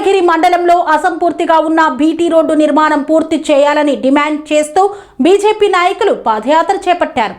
భువనగిరి మండలంలో అసంపూర్తిగా ఉన్న బీటీ రోడ్డు నిర్మాణం పూర్తి చేయాలని డిమాండ్ చేస్తూ బీజేపీ నాయకులు పాదయాత్ర చేపట్టారు.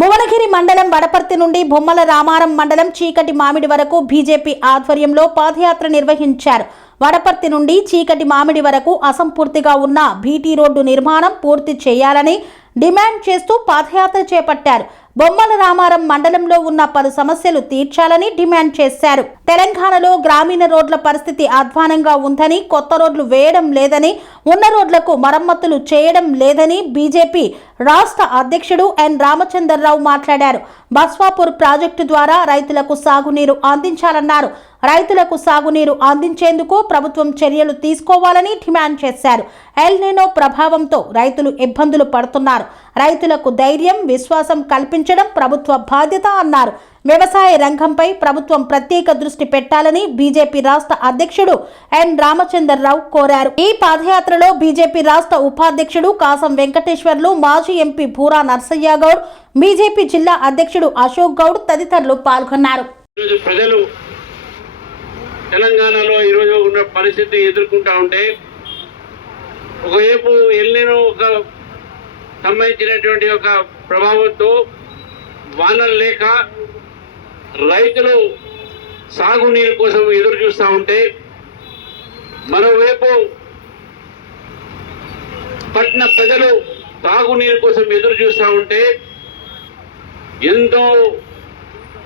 భువనగిరి మండలం వడపర్తి నుండి బొమ్మల రామారం మండలం చీకటి మామిడి వరకు బీజేపీ ఆధ్వర్యంలో పాదయాత్ర నిర్వహించారు. వడపర్తి నుండి చీకటి మామిడి వరకు అసంపూర్తిగా ఉన్న బీటీ రోడ్డు నిర్మాణం పూర్తి చేయాలని డిమాండ్ చేస్తూ పాదయాత్ర చేపట్టారు. బొమ్మల రామారం మండలంలో ఉన్న పలు సమస్యలు తీర్చాలని డిమాండ్ చేశారు. తెలంగాణలో గ్రామీణ రోడ్ల పరిస్థితి అధ్వానంగా ఉందని, కొత్త రోడ్లు వేయడం లేదని, ఉన్న రోడ్లకు మరమ్మతులు చేయడం లేదని బీజేపీ రాష్ట్ర అధ్యక్షుడు ఎన్ రామచంద్రరావు మాట్లాడారు. బస్వాపూర్ ప్రాజెక్టు ద్వారా రైతులకు సాగునీరు అందించాలన్నారు. రైతులకు సాగునీరు అందించేందుకు ప్రభుత్వం చర్యలు తీసుకోవాలని డిమాండ్ చేశారు. ఎల్ నినో ప్రభావంతో రైతులు ఇబ్బందులు పడుతున్నారు. రైతులకు ధైర్యం, విశ్వాసం కల్పించడం ప్రభుత్వ బాధ్యత అన్నారు. వ్యవసాయ రంగంపై ప్రభుత్వం ప్రత్యేక దృష్టి పెట్టాలని బీజేపీ రాష్ట్ర అధ్యక్షుడు ఎన్ రామచంద్రరావు కోరారు. ఈ పాదయాత్రలో బీజేపీ రాష్ట్ర ఉపాధ్యక్షుడు కాసం వెంకటేశ్వర్లు, మాజీ ఎంపీ భూరా నర్సయ్య గౌడ్, బీజేపీ జిల్లా అధ్యక్షుడు అశోక్ గౌడ్ తదితరులు పాల్గొన్నారు. ప్రజలు తెలంగాణలో ఈరోజు ఉన్న పరిస్థితి ఎదుర్కొంటా ఉంటే, ఒకవైపు ఎల్నినో సంబంధించినటువంటి ఒక ప్రభావంతో వానలు లేక రైతులు సాగునీరు కోసం ఎదురు చూస్తూ ఉంటే, మరోవైపు పట్టణ ప్రజలు తాగునీరు కోసం ఎదురు చూస్తూ ఉంటే, ఎంతో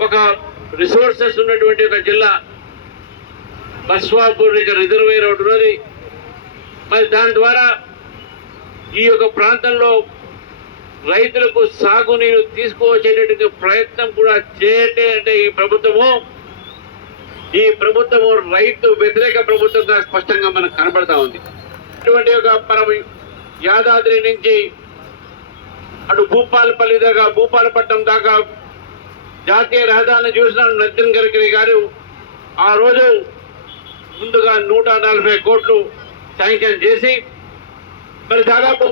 ఒక రిసోర్సెస్ ఉన్నటువంటి ఒక జిల్లా బస్వాపూర్ రిజర్వేయర్ ఒకటి ఉన్నది. మరి దాని ద్వారా ఈ యొక్క ప్రాంతంలో రైతులకు సాగునీరు తీసుకువచ్చేటటువంటి ప్రయత్నం కూడా చేయటే అంటే ఈ ప్రభుత్వము రైతు వ్యతిరేక ప్రభుత్వంగా స్పష్టంగా మనకు కనబడతా ఉంది. ఇటువంటి ఒక మనం యాదాద్రి నుంచి అటు భూపాలపల్లి దాకా, భూపాలపట్నం దాకా జాతీయ రహదారిని చూసిన నితిన్ గడ్కరీ గారు ఆ రోజు ముందుగా 140 కోట్లు శాంక్షన్ చేసి, మరి దాదాపు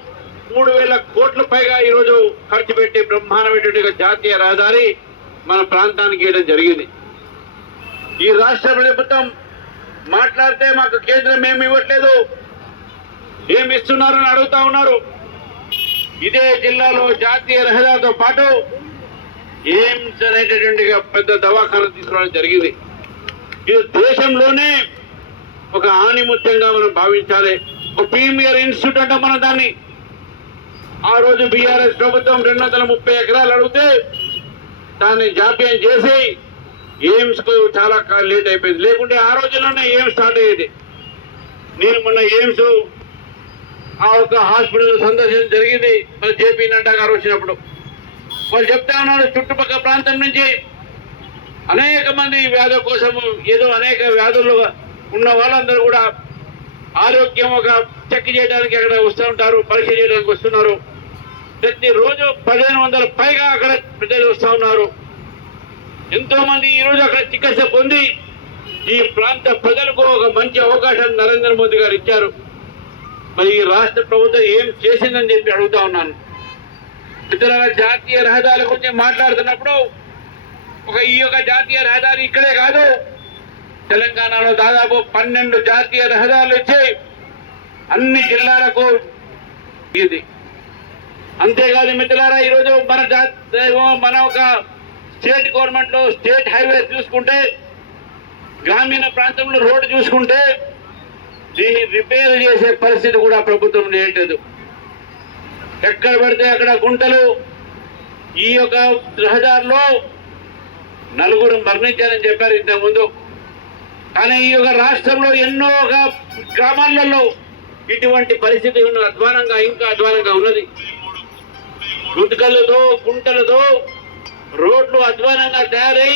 3000 కోట్ల పైగా ఈరోజు ఖర్చు పెట్టి బ్రహ్మాండమైనటువంటి జాతీయ రహదారి మన ప్రాంతానికి ఇవ్వడం జరిగింది. ఈ రాష్ట్ర ప్రభుత్వం మాట్లాడితే మాకు కేంద్రం ఏమి ఇవ్వట్లేదు, ఏమి ఇస్తున్నారని అడుగుతా ఉన్నారు. ఇదే జిల్లాలో జాతీయ రహదారితో పాటు ఎయిమ్స్ అనేటటువంటి పెద్ద దవాఖాన తీసుకోవడం జరిగింది. ఇది దేశంలోనే ఒక ఆణిముత్యంగా మనం భావించాలి. ఒక ప్రీమియర్ ఇన్స్టిట్యూట్ అంటే మనం దాన్ని ఆ రోజు బీఆర్ఎస్ ప్రభుత్వం 230 ఎకరాలు అడిగితే దాన్ని జాప్యం చేసి ఎయిమ్స్ కు చాలా లేట్ అయిపోయింది. లేకుంటే ఆ రోజుల్లోనే ఎయిమ్స్ స్టార్ట్ అయ్యేది. నేను మొన్న ఎయిమ్స్ ఆ ఒక హాస్పిటల్ సందర్శన జరిగింది. మరి జేపీ నడ్డా గారు వచ్చినప్పుడు వాళ్ళు చెప్తా ఉన్నారు, చుట్టుపక్కల ప్రాంతం నుంచి అనేక మంది వ్యాధుల కోసము ఏదో అనేక వ్యాధులు ఉన్న వాళ్ళందరూ కూడా ఆరోగ్యం ఒక చెక్ చేయడానికి అక్కడ వస్తూ ఉంటారు, పరీక్ష చేయడానికి వస్తున్నారు. ప్రతిరోజు 1500 పైగా అక్కడ ప్రజలు వస్తూ ఉన్నారు. ఎంతో మంది ఈరోజు అక్కడ చికిత్స పొంది ఈ ప్రాంత ప్రజలకు ఒక మంచి అవకాశం నరేంద్ర మోదీ గారు ఇచ్చారు. మరి ఈ రాష్ట్ర ప్రభుత్వం ఏం చేసిందని చెప్పి అడుగుతా ఉన్నాను. ఇతర జాతీయ రహదారుల గురించి మాట్లాడుతున్నప్పుడు ఈ యొక్క జాతీయ రహదారి ఇక్కడే కాదు, తెలంగాణలో దాదాపు 12 జాతీయ రహదారులు ఇచ్చి అన్ని జిల్లాలకు ఇది. అంతేకాదు మిత్రులారా, ఈరోజు మన ఒక స్టేట్ గవర్నమెంట్ లో స్టేట్ హైవేస్ చూసుకుంటే, గ్రామీణ ప్రాంతంలో రోడ్డు చూసుకుంటే దీన్ని రిపేర్ చేసే పరిస్థితి కూడా ప్రభుత్వం చేయట్లేదు. ఎక్కడ పడితే అక్కడ గుంటలు. ఈ యొక్క రహదారిలో 4 మరణించారని చెప్పారు ఇంతకుముందు. కానీ ఈ యొక్క రాష్ట్రంలో ఎన్నో గ్రామాలలో ఇటువంటి పరిస్థితి ఇంకా అధ్వానంగా ఉన్నది. గుంటలతో గుంటలతో రోడ్లు అధ్వానంగా తయారై,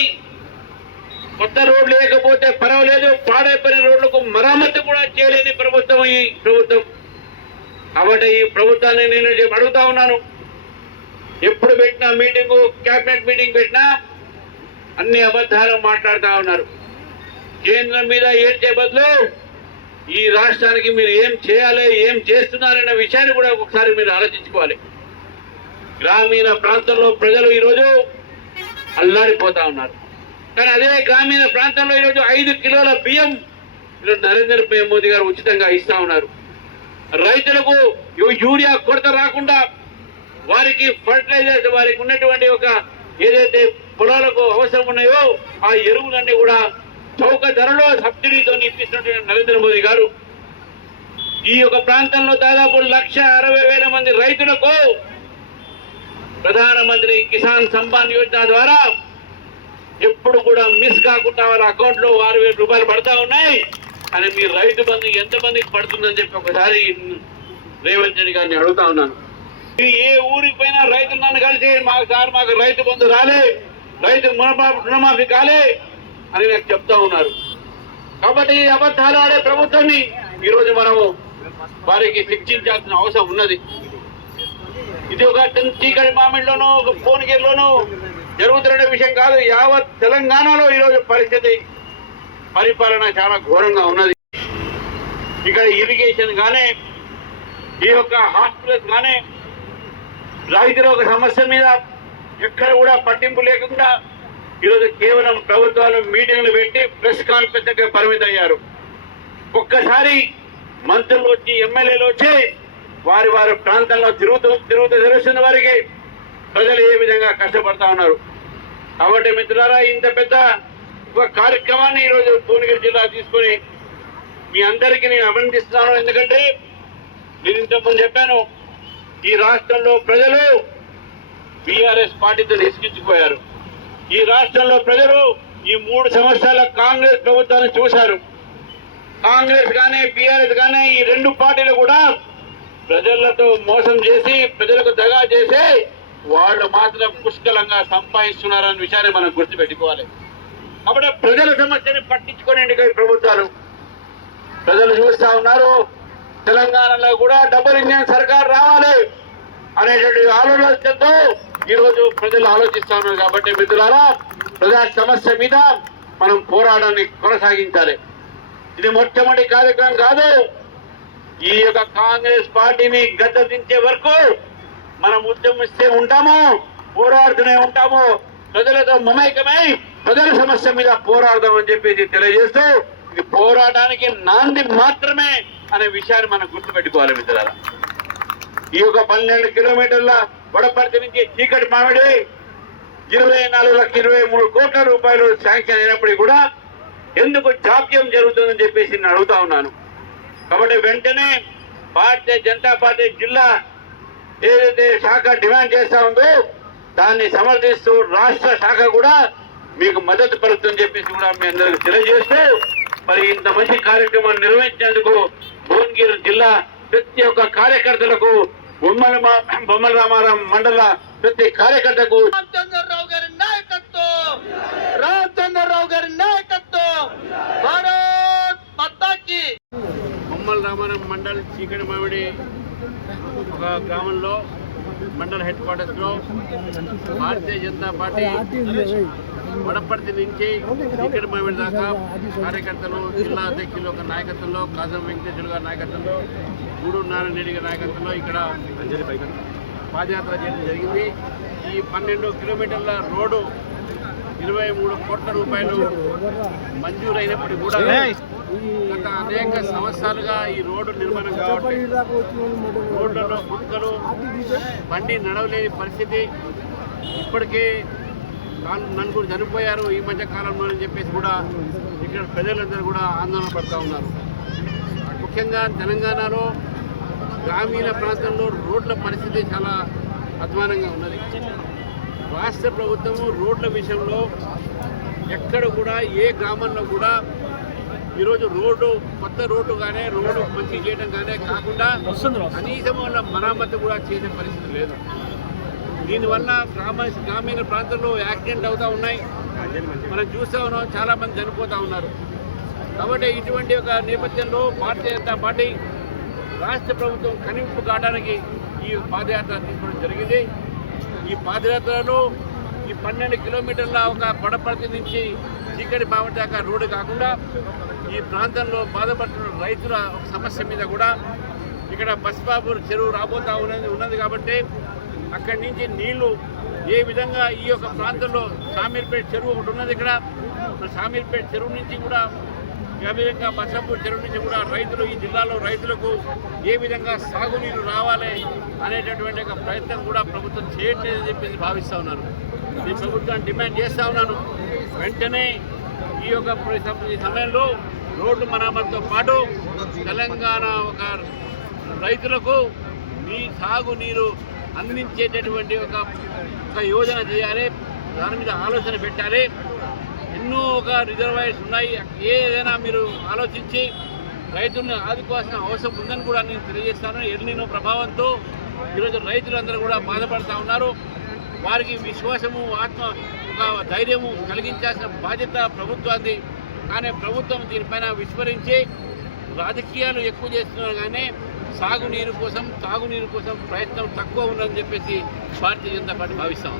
కొత్త రోడ్లు లేకపోతే పర్వాలేదు, పాడైపోయిన రోడ్లకు మరమ్మతు కూడా చేయలేని ప్రభుత్వం ఈ ప్రభుత్వం. కాబట్టి ఈ ప్రభుత్వాన్ని నేను అడుగుతా ఉన్నాను, ఎప్పుడు పెట్టినా మీటింగు, క్యాబినెట్ మీటింగ్ పెట్టినా అన్ని అబద్ధాలు మాట్లాడుతూ ఉన్నారు. కేంద్రం మీద ఏడ్చే బదులు ఈ రాష్ట్రానికి మీరు ఏం చేయాలి, ఏం చేస్తున్నారనే విషయాన్ని కూడా ఒకసారి మీరు ఆలోచించుకోవాలి. గ్రామీణ ప్రాంతంలో ప్రజలు ఈరోజు అల్లాడిపోతా ఉన్నారు. కానీ అదే గ్రామీణ ప్రాంతంలో ఈరోజు 5 కిలోల బియ్యం ఈరోజు నరేంద్ర మోదీ గారు ఉచితంగా ఇస్తా ఉన్నారు. రైతులకు యూరియా కొరత రాకుండా వారికి ఫర్టిలైజర్స్, వారికి ఉన్నటువంటి ఒక ఏదైతే పొలాలకు అవసరం ఉన్నాయో ఆ ఎరువులన్నీ కూడా చౌక ధరలో సబ్సిడీతో ఇప్పిస్తున్నటువంటి నరేంద్ర మోదీ గారు ఈ యొక్క ప్రాంతంలో దాదాపు 1,60,000 మంది రైతులకు ప్రధానమంత్రి కిసాన్ సమ్మాన్ యోజన ద్వారా ఎప్పుడు కూడా మిస్ కాకుండా వాళ్ళ అకౌంట్ లో 6,000 రూపాయలు పడతా ఉన్నాయి. కానీ మీ రైతు బంధు ఎంతమందికి పడుతుందని చెప్పి ఒకసారి రేవంత్ రెడ్డి గారిని అడుగుతా ఉన్నాను. ఏ ఊరికి పోయినా రైతులు నన్ను కలిసి మాకు రైతు బంధు రాలే, రైతు రుణమాఫీ కాలే అని నాకు చెప్తా ఉన్నారు. కాబట్టి ఈ అబద్ధాలు ఆడే ప్రభుత్వాన్ని ఈరోజు మనము వారికి శిక్షించాల్సిన అవసరం ఉన్నది. ఇది ఒక చీకటి మామిడిలోనూ ఒక భువనగిరిలోనూ జరుగుతున్న విషయం కాదు. యావత్ తెలంగాణలో ఈరోజు పరిపాలన చాలా ఘోరంగా ఉన్నది. ఇక్కడ ఇరిగేషన్ గానే, ఈ యొక్క హాస్పిటల్స్ గానే రైతుల ఒక సమస్య మీద ఎక్కడ కూడా పట్టింపు లేకుండా ఈరోజు కేవలం ప్రభుత్వాలు మీటింగ్లు పెట్టి ప్రెస్ కాన్ఫరెన్స్ పరిమితమయ్యారు. ఒక్కసారి మంత్రులు వచ్చి, ఎమ్మెల్యేలు వచ్చి వారి ప్రాంతంలో తిరుగుతూ తెలుస్తున్న వారికి ప్రజలు ఏ విధంగా కష్టపడతా ఉన్నారు. కాబట్టి మిత్రులారా, ఇంత పెద్ద ఒక కార్యక్రమాన్ని ఈరోజు భువనగిరి జిల్లా తీసుకొని మీ అందరికీ నేను అభినందిస్తున్నాను. ఎందుకంటే నేను ఇంతకుముందు చెప్పాను, ఈ రాష్ట్రంలో ప్రజలు బీఆర్ఎస్ పార్టీతో ఇసుకించిపోయారు. ఈ రాష్ట్రంలో ప్రజలు ఈ 3 సంవత్సరాల కాంగ్రెస్ ప్రభుత్వాన్ని చూశారు. కాంగ్రెస్ కానీ బీఆర్ఎస్ కానీ ఈ 2 పార్టీలు కూడా ప్రజలతో మోసం చేసి, ప్రజలకు దగా చేసి వాళ్ళు మాత్రం పుష్కలంగా సంపాదిస్తున్నారనే విషయాన్ని మనం గుర్తుపెట్టుకోవాలి. కాబట్టి ప్రజల సమస్యని పట్టించుకునేందుకు ఈ ప్రభుత్వాలు ప్రజలు చూస్తా ఉన్నారు. తెలంగాణలో కూడా డబుల్ ఇంజిన్ సర్కార్ రావాలి అనేటువంటి ఆలోచనతో ఈరోజు ప్రజలు ఆలోచిస్తా ఉన్నారు. కాబట్టి మిత్రులారా, ప్రజా సమస్య మీద మనం పోరాటాన్ని కొనసాగించాలి. ఇది మొట్టమొదటి కార్యక్రమం కాదు. ఈ యొక్క కాంగ్రెస్ పార్టీని గద్దెదించే వరకు మనం ఉద్యమిస్తే ఉంటాము, పోరాడుతూనే ఉంటాము. ప్రజలతో మమైకమై ప్రజల సమస్య మీద పోరాడదామని చెప్పేసి తెలియజేస్తూ, ఇది పోరాటానికి నాంది మాత్రమే అనే విషయాన్ని మనం గుర్తుపెట్టుకోవాలి మిత్రులారా. ఈ యొక్క 12 కిలోమీటర్ల వడపర్తి నుంచి చీకటి మామిడి 24,23 కోట్ల రూపాయలు శాంక్షన్ అయినప్పటికీ కూడా ఎందుకు జాప్యం జరుగుతుందని చెప్పేసి నేను అడుగుతా ఉన్నాను. కాబట్టి వెంటనే భారతీయ జనతా పార్టీ జిల్లా ఏదైతే శాఖ డిమాండ్ చేస్తా ఉందో దాన్ని సమర్థిస్తూ రాష్ట్ర శాఖ కూడా మీకు మద్దతు పలుకుతుందని చెప్పేసి కూడా మీ అందరికీ తెలియజేస్తూ, మరి ఇంత మంచి కార్యక్రమాన్ని నిర్వహించేందుకు భువనగిరి జిల్లా ప్రతి ఒక్క కార్యకర్తలకు, బొమ్మల రామారం మండల ప్రతి కార్యకర్తకు రామచంద్రరావు గారి నాయకత్వం భారత్ మాతాకి. బొమ్మల రామారం మండల్ చీకటి మామిడి ఒక గ్రామంలో మండల హెడ్ క్వార్టర్స్ లో భారతీయ జనతా పార్టీ వడపర్తి నుంచి చీకటి మామిడి దాకా కార్యకర్తలు, జిల్లా అధ్యక్షులు ఒక నాయకత్వంలో, కాజం వెంకటేశ్వర గారి నాయకత్వంలో, గూడూరు నారాయణ రెడ్డి గారి నాయకత్వంలో ఇక్కడ పాదయాత్ర చేయడం జరిగింది. ఈ 12 కిలోమీటర్ల రోడ్డు 23 కోట్ల రూపాయలు మంజూరైనప్పటికీ కూడా గత అనేక సంవత్సరాలుగా ఈ రోడ్డు నిర్మాణం కాబట్టి రోడ్లలో గుంతలు, బండి నడవలేని పరిస్థితి. ఇప్పటికే 4 చనిపోయారు ఈ మధ్య కాలంలో అని చెప్పేసి కూడా ఇక్కడ ప్రజలందరూ కూడా ఆందోళన పడుతూ ఉన్నారు. ముఖ్యంగా తెలంగాణలో గ్రామీణ ప్రాంతంలో రోడ్ల పరిస్థితి చాలా అధ్వానంగా ఉన్నది. రాష్ట్ర ప్రభుత్వము రోడ్ల విషయంలో ఎక్కడ కూడా ఏ గ్రామంలో కూడా ఈరోజు కొత్త రోడ్డు కానీ రోడ్డు మంచి చేయడం కానీ కాకుండా కనీసం వల్ల మరామత్తు కూడా చేసే పరిస్థితి లేదు. దీనివల్ల గ్రామీణ ప్రాంతాల్లో యాక్సిడెంట్ అవుతూ ఉన్నాయి, మనం చూస్తూ ఉన్నాం, చాలామంది చనిపోతూ ఉన్నారు. కాబట్టి ఇటువంటి ఒక నేపథ్యంలో భారతీయ జనతా పార్టీ రాష్ట్ర ప్రభుత్వం కనింపు కావడానికి ఈ పాదయాత్ర తీసుకోవడం జరిగింది. ఈ పాదయాత్రలో ఈ 12 కిలోమీటర్ల ఒక వడపర్తి నుంచి చీకటి మామిడి దాకా రోడ్డు కాకుండా ఈ ప్రాంతంలో బాధపడుతున్న రైతుల ఒక సమస్య మీద కూడా ఇక్కడ బస్బాపూర్ చెరువు రాబోతా ఉన్నది కాబట్టి అక్కడి నుంచి నీళ్లు ఏ విధంగా ఈ యొక్క ప్రాంతంలో షామీర్పేట చెరువు ఒకటి ఉన్నది, ఇక్కడ సామీర్పేట చెరువు నుంచి కూడా అదేవిధంగా బసంపూర్ చెరువు నుంచి కూడా రైతులు ఈ జిల్లాలో రైతులకు ఏ విధంగా సాగునీరు రావాలి అనేటటువంటి ఒక ప్రయత్నం కూడా ప్రభుత్వం చేయట్లేదని చెప్పేసి భావిస్తూ ఉన్నాను. ఈ ప్రభుత్వాన్ని డిమాండ్ చేస్తూ ఉన్నాను. వెంటనే ఈ సమయంలో రోడ్డు మరామతుతో పాటు తెలంగాణ ఒక రైతులకు సాగునీరు అందించేటటువంటి ఒక యోజన చేయాలి. దాని మీద ఆలోచన పెట్టాలి. ఎన్నో రిజర్వాయర్స్ ఉన్నాయి. ఏదైనా మీరు ఆలోచించి రైతులను ఆదుకోవాల్సిన అవసరం ఉందని కూడా నేను తెలియజేస్తాను. ఎల్నినో ప్రభావంతో ఈరోజు రైతులందరూ కూడా బాధపడుతూ ఉన్నారు. వారికి విశ్వాసము ధైర్యము కలిగించాల్సిన బాధ్యత ప్రభుత్వాన్ని. కానీ ప్రభుత్వం దీనిపైన విస్మరించి రాజకీయాలు ఎక్కువ చేస్తున్నారు. కానీ తాగునీరు కోసం ప్రయత్నం తక్కువ ఉందని చెప్పేసి భారతీయ జనతా పార్టీ భావిస్తాం.